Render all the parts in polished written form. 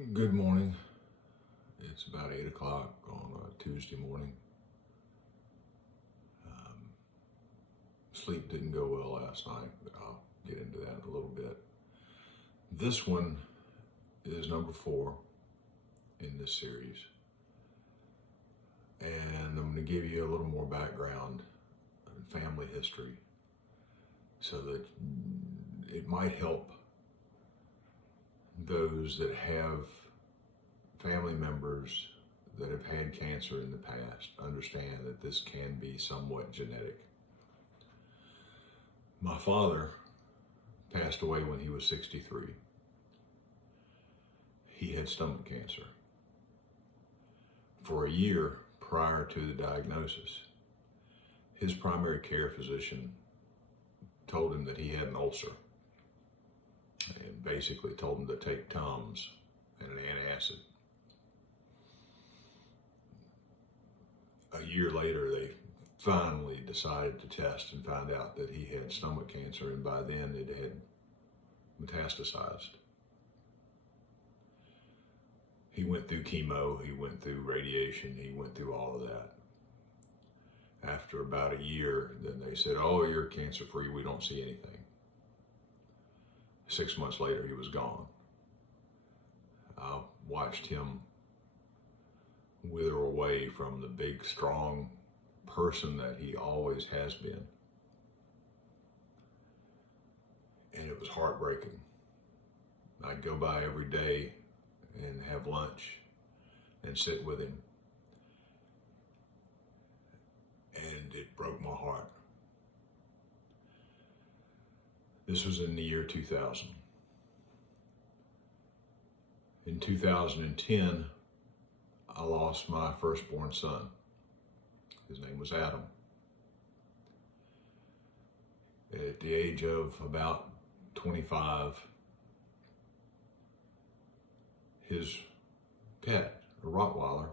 Good morning. It's about 8 o'clock on a Tuesday morning. Um, Sleep didn't go well last night, but I'll get into that in a little bit. This one is number 4 in this series, and I'm going to give you a little more background and family history so that it might help those that have family members that have had cancer in the past understand that this can be somewhat genetic. My father passed away when he was 63. He had stomach cancer. For a year prior to the diagnosis, his primary care physician told him that he had an ulcer and basically told him to take Tums and an antacid. A year later, they finally decided to test and found out that he had stomach cancer, and by then it had metastasized. He went through chemo, he went through radiation, he went through all of that. After about a year, then they said, "Oh, you're cancer-free, we don't see anything." 6 months later, he was gone. I watched him wither away from the big, strong person that he always has been. And it was heartbreaking. I'd go by every day and have lunch and sit with him. And it broke my heart. This was in the year 2000. In 2010, I lost my firstborn son. His name was Adam. At the age of about 25, his pet, a Rottweiler,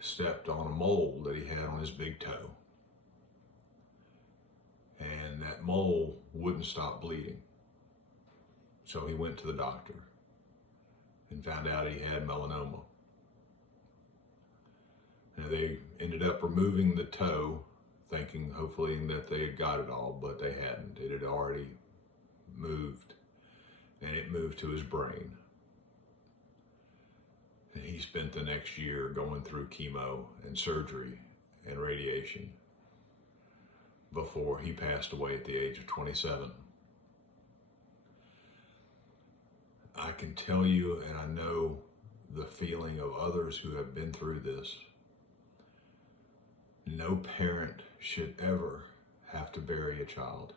stepped on a mole that he had on his big toe. And that mole wouldn't stop bleeding. So he went to the doctor and found out he had melanoma. Now they ended up removing the toe, thinking hopefully that they had got it all, but they hadn't. It had already moved, and it moved to his brain. And he spent the next year going through chemo and surgery and radiation before he passed away at the age of 27. I can tell you, and I know the feeling of others who have been through this. No parent should ever have to bury a child.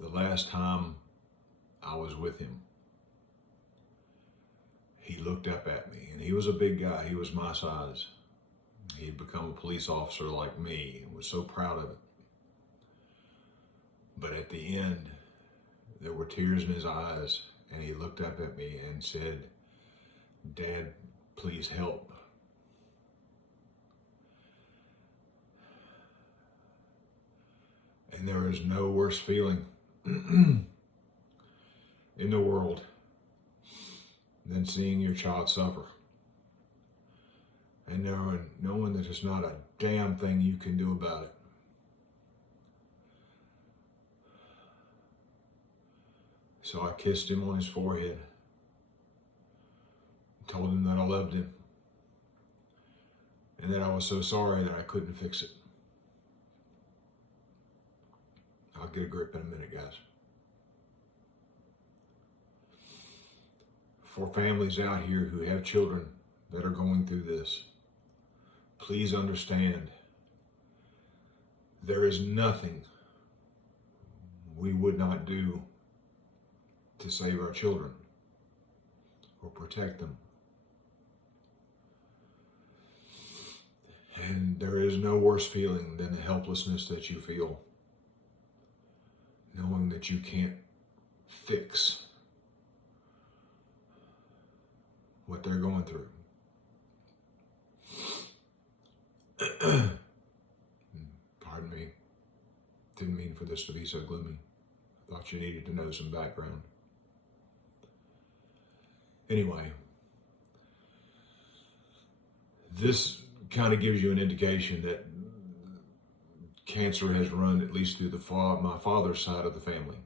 The last time I was with him, he looked up at me, and he was a big guy. He was my size. He'd become a police officer like me and was so proud of it. But at the end, there were tears in his eyes, and he looked up at me and said, "Dad, please help." And there is no worse feeling in the world than seeing your child suffer and knowing that there's not a damn thing you can do about it. So I kissed him on his forehead, told him that I loved him, and that I was so sorry that I couldn't fix it. I'll get a grip in a minute, guys. For families out here who have children that are going through this, please understand there is nothing we would not do to save our children or protect them. And there is no worse feeling than the helplessness that you feel, knowing that you can't fix what they're going through. Pardon me. Didn't mean for this to be so gloomy. Thought you needed to know some background. Anyway, this kind of gives you an indication that cancer has run at least through my father's side of the family.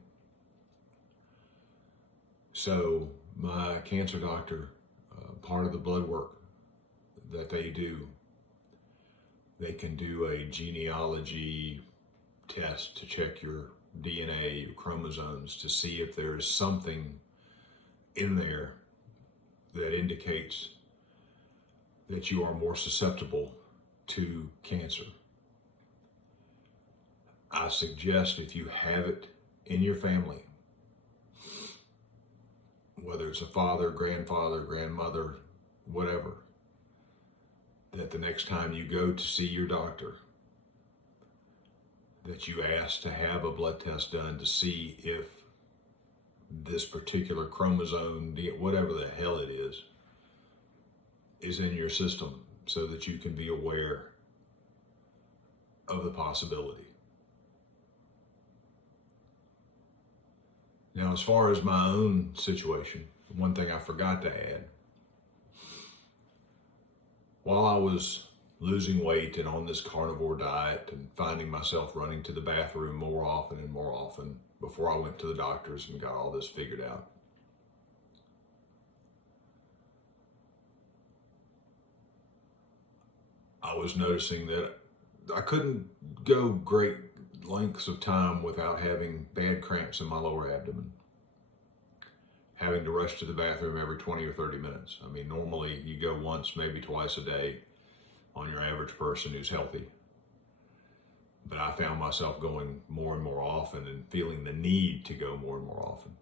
So my cancer doctor, part of the blood work that they do, they can do a genealogy test to check your DNA, your chromosomes, to see if there's something in there that indicates that you are more susceptible to cancer. I suggest if you have it in your family, whether it's a father, grandfather, grandmother, whatever, that the next time you go to see your doctor, that you ask to have a blood test done to see if this particular chromosome, whatever the hell it is in your system, so that you can be aware of the possibility. Now, as far as my own situation, one thing I forgot to add, while I was losing weight and on this carnivore diet and finding myself running to the bathroom more often and more often before I went to the doctors and got all this figured out, I was noticing that I couldn't go great lengths of time without having bad cramps in my lower abdomen, having to rush to the bathroom every 20 or 30 minutes. I mean, normally you go once, maybe twice a day on your average person who's healthy. But I found myself going more and more often and feeling the need to go more and more often.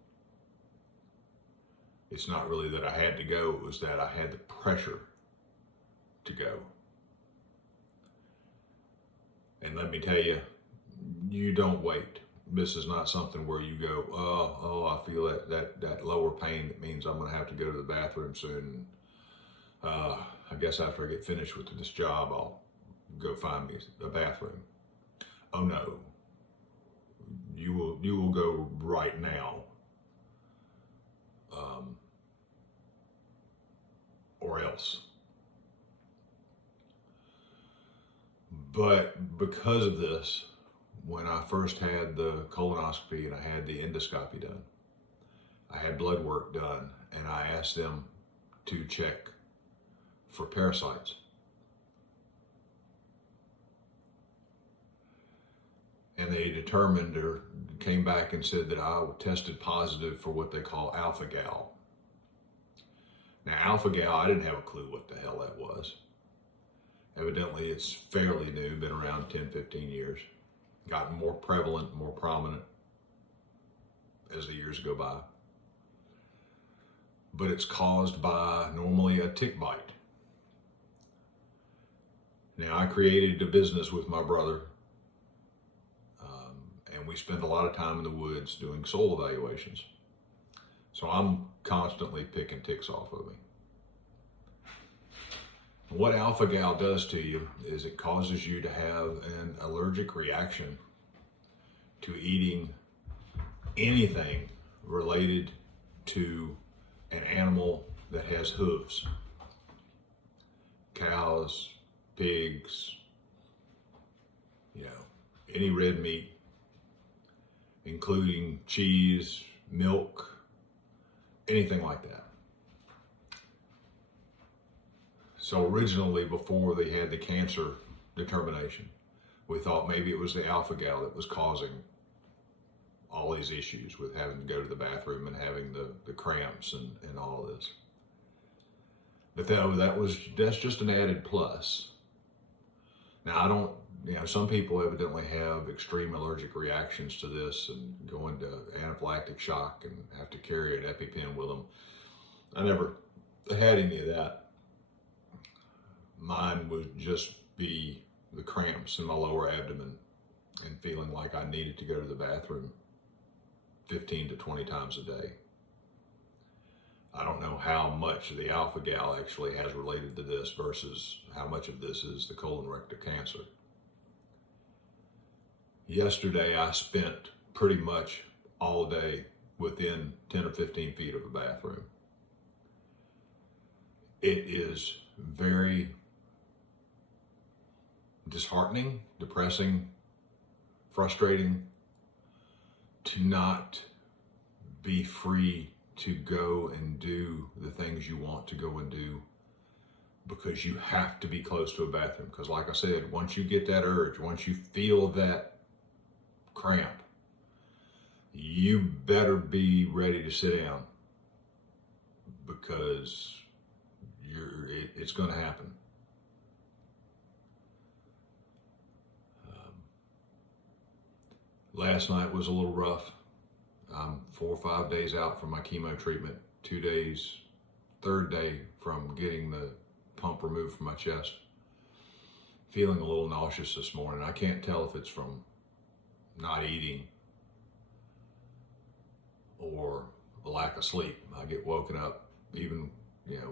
It's not really that I had to go, it was that I had the pressure to go. And let me tell you, you don't wait. This is not something where you go, I feel that lower pain. That means I'm going to have to go to the bathroom soon. I guess after I get finished with this job, I'll go find me a bathroom. Oh no, you will go right now, or else. But because of this, when I first had the colonoscopy and I had the endoscopy done, I had blood work done, and I asked them to check for parasites. And they determined or came back and said that I tested positive for what they call alpha-gal. Now, alpha-gal, I didn't have a clue what the hell that was. Evidently, it's fairly new, been around 10, 15 years. Gotten more prevalent, more prominent as the years go by. But it's caused by normally a tick bite. Now, I created a business with my brother, and we spend a lot of time in the woods doing soil evaluations. So I'm constantly picking ticks off of me. What alpha-gal does to you is it causes you to have an allergic reaction to eating anything related to an animal that has hooves. Cows, pigs, any red meat, including cheese, milk, anything like that. So originally, before they had the cancer determination, we thought maybe it was the alpha-gal that was causing all these issues with having to go to the bathroom and having the cramps and all of this. But that's just an added plus. Now, some people evidently have extreme allergic reactions to this and go into anaphylactic shock and have to carry an EpiPen with them. I never had any of that. Mine would just be the cramps in my lower abdomen and feeling like I needed to go to the bathroom 15 to 20 times a day. I don't know how much the alpha-gal actually has related to this versus how much of this is the colon rectal cancer. Yesterday, I spent pretty much all day within 10 or 15 feet of a bathroom. It is very disheartening, depressing, frustrating to not be free to go and do the things you want to go and do because you have to be close to a bathroom. Because like I said, once you get that urge, once you feel that cramp, you better be ready to sit down because it's going to happen. Last night was a little rough. I'm 4 or 5 days out from my chemo treatment, 2 days, third day from getting the pump removed from my chest. Feeling a little nauseous this morning. I can't tell if it's from not eating or a lack of sleep. I get woken up, even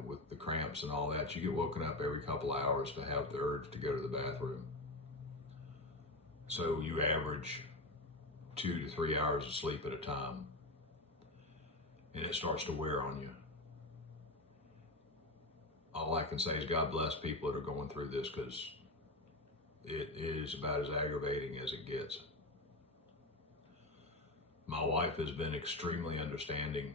with the cramps and all that, you get woken up every couple hours to have the urge to go to the bathroom. So you average 2 to 3 hours of sleep at a time, and it starts to wear on you. All I can say is God bless people that are going through this, because it is about as aggravating as it gets. My wife has been extremely understanding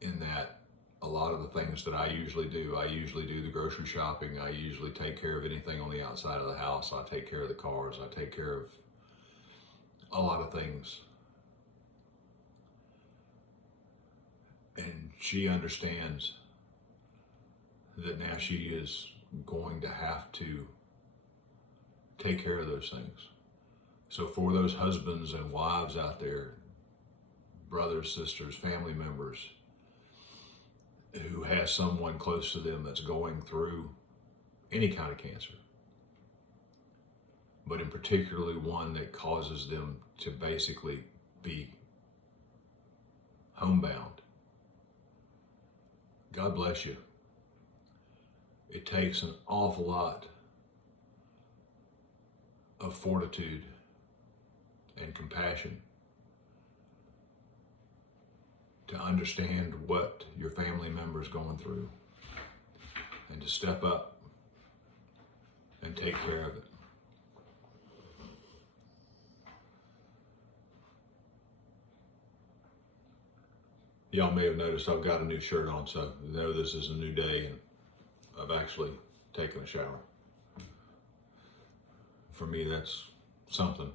in that a lot of the things that I usually do the grocery shopping, I usually take care of anything on the outside of the house, I take care of the cars, I take care of a lot of things. And she understands that now she is going to have to take care of those things. So for those husbands and wives out there, brothers, sisters, family members, who has someone close to them that's going through any kind of cancer, but in particularly one that causes them to basically be homebound, God bless you. It takes an awful lot of fortitude and compassion to understand what your family member is going through and to step up and take care of it. Y'all may have noticed I've got a new shirt on, so you know this is a new day, and I've actually taken a shower. For me, that's something.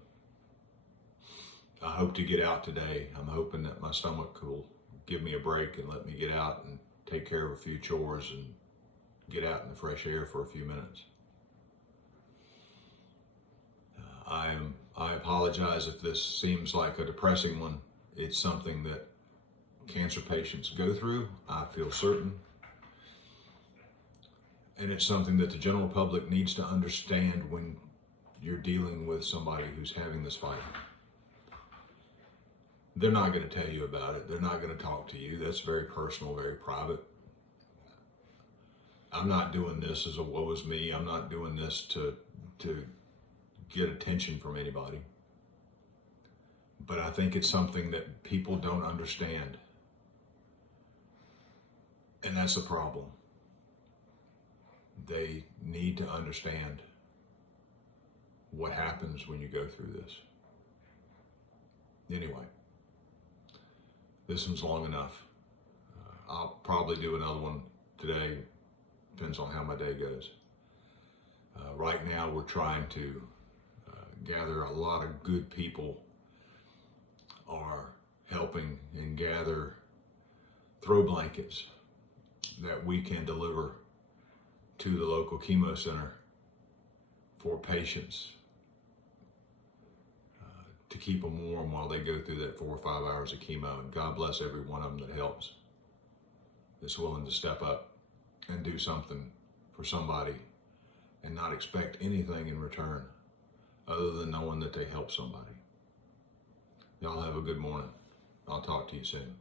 I hope to get out today. I'm hoping that my stomach will give me a break and let me get out and take care of a few chores and get out in the fresh air for a few minutes. I apologize if this seems like a depressing one. It's something that cancer patients go through, I feel certain. And it's something that the general public needs to understand when you're dealing with somebody who's having this fight. They're not going to tell you about it. They're not going to talk to you. That's very personal, very private. I'm not doing this as a woe is me. I'm not doing this to get attention from anybody. But I think it's something that people don't understand. And that's a problem. They need to understand what happens when you go through this. Anyway, this one's long enough. I'll probably do another one today. Depends on how my day goes. Right now, we're trying to gather. A lot of good people are helping and gather throw blankets that we can deliver to the local chemo center for patients to keep them warm while they go through that 4 or 5 hours of chemo. And God bless every one of them that helps, that's willing to step up and do something for somebody and not expect anything in return other than knowing that they helped somebody. Y'all have a good morning. I'll talk to you soon.